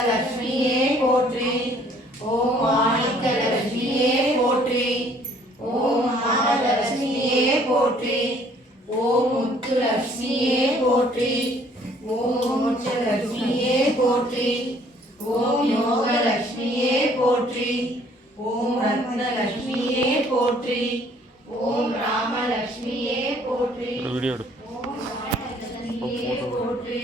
லட்சுமியே போற்றி. ஓம் மாணிக்க லட்சுமியே போற்றி. ஓம் மகாலட்சுமியே போற்றி. ஓம் முத்து லட்சுமியே போற்றி. ஓம் முச்சலட்சுமியே போற்றி. ஓம் யோக லட்சுமியே போற்றி. ஓம் ரத்ன லட்சுமியே போற்றி. ஓம் ராமலட்சுமியே ஓம் லட்சுமியே போற்றி.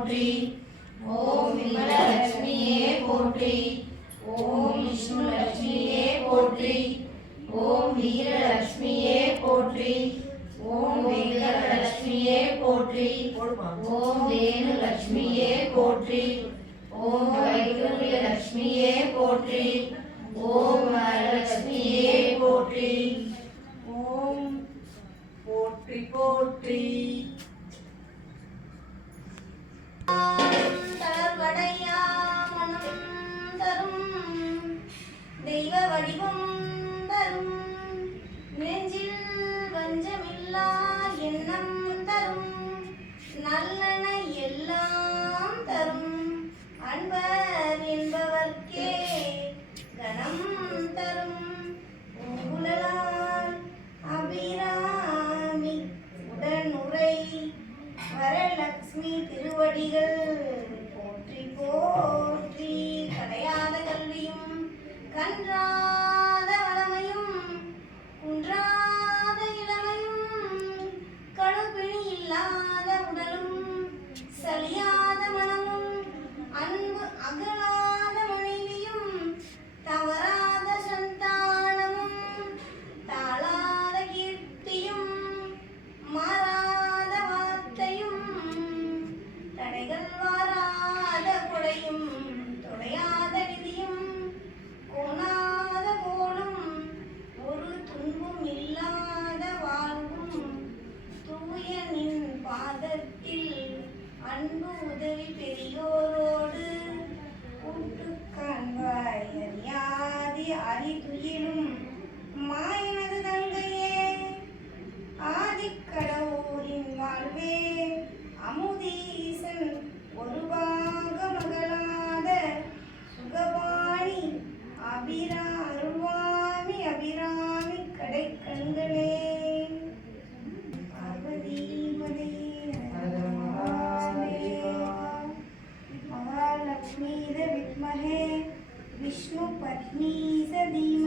போற்றி ஓம் விமலலட்சுமியே போற்றி ஓம் விஷ்ணுலட்சுமியே போற்றி ஓம் வீரலட்சுமியே போற்றி ஓம் வெங்கடலட்சுமியே போற்றி ஓம் வேணுலட்சுமியே போற்றி ஓம் வைகுண்ய லட்சுமியே போற்றி ஓம் வரலட்சுமியே போற்றி ஓம் போற்றி போற்றி தளர்வடையாமனம் தரும் தெய்வ வடிவம் உதவி பெரியோரோடு. கூட்டு கண்வாய் யாதி அறிதுயிலும் மாயன knees and.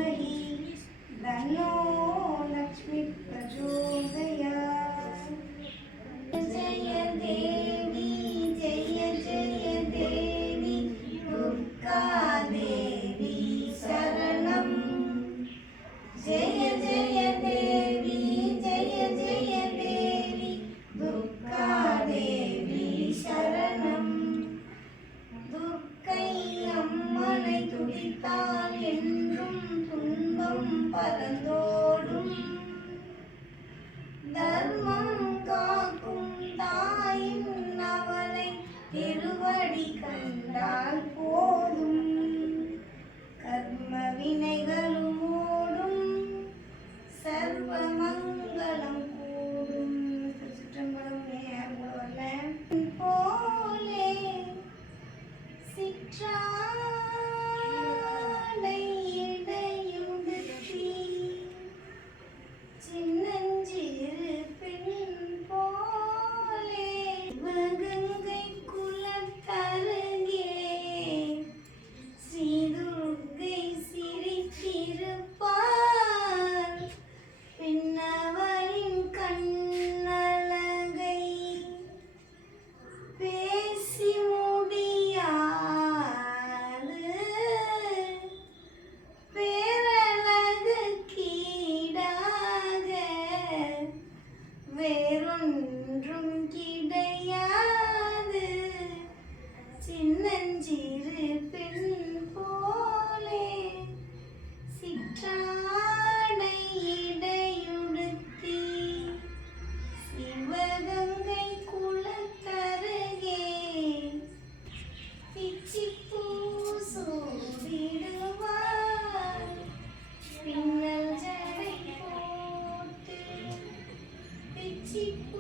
see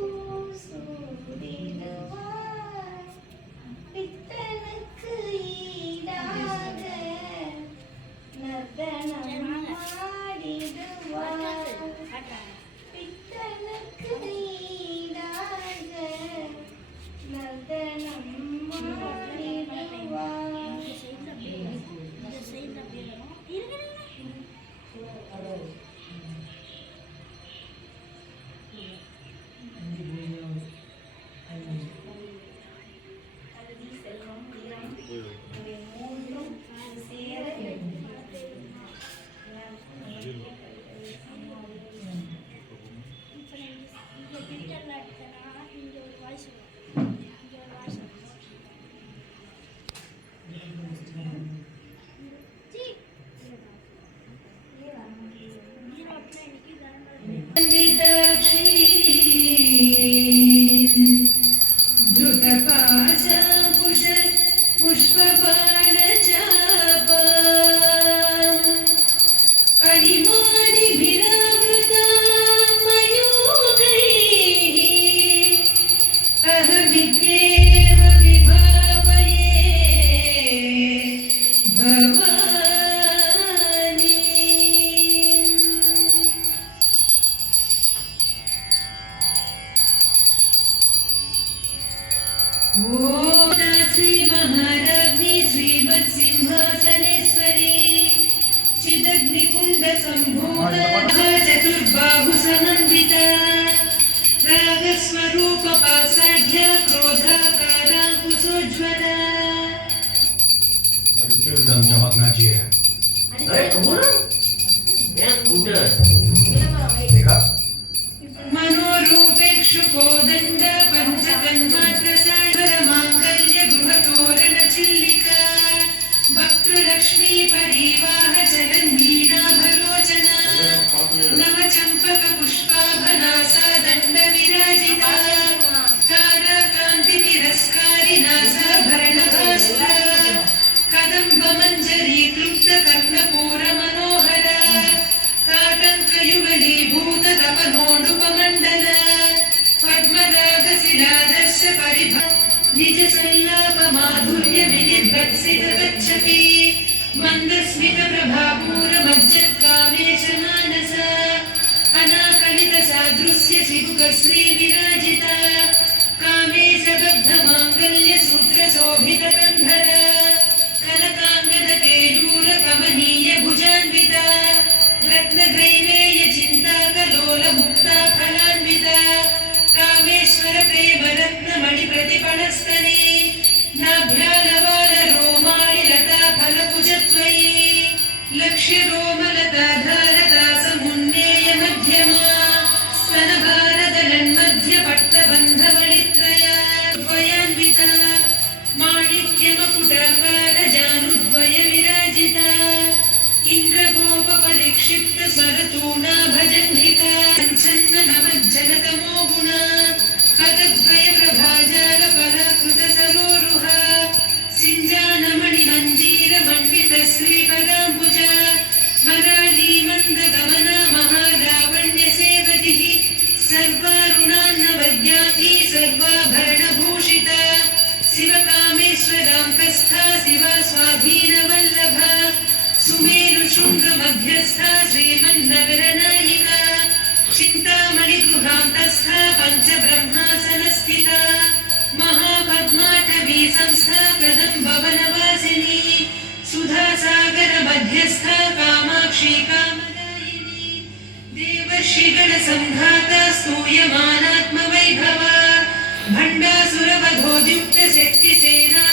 Sangeetakshi मन्दस्मितप्रभापूरमज्जत्कामेश मानस अनाकलितसादृश्य श्रीविराजिता कामे सबद्धमाङ्गल्यसूत्रशोभितकन्या संघात स्तूयमानात्मवैभव भण्डासुरवधोद्युक्त शक्तिसेना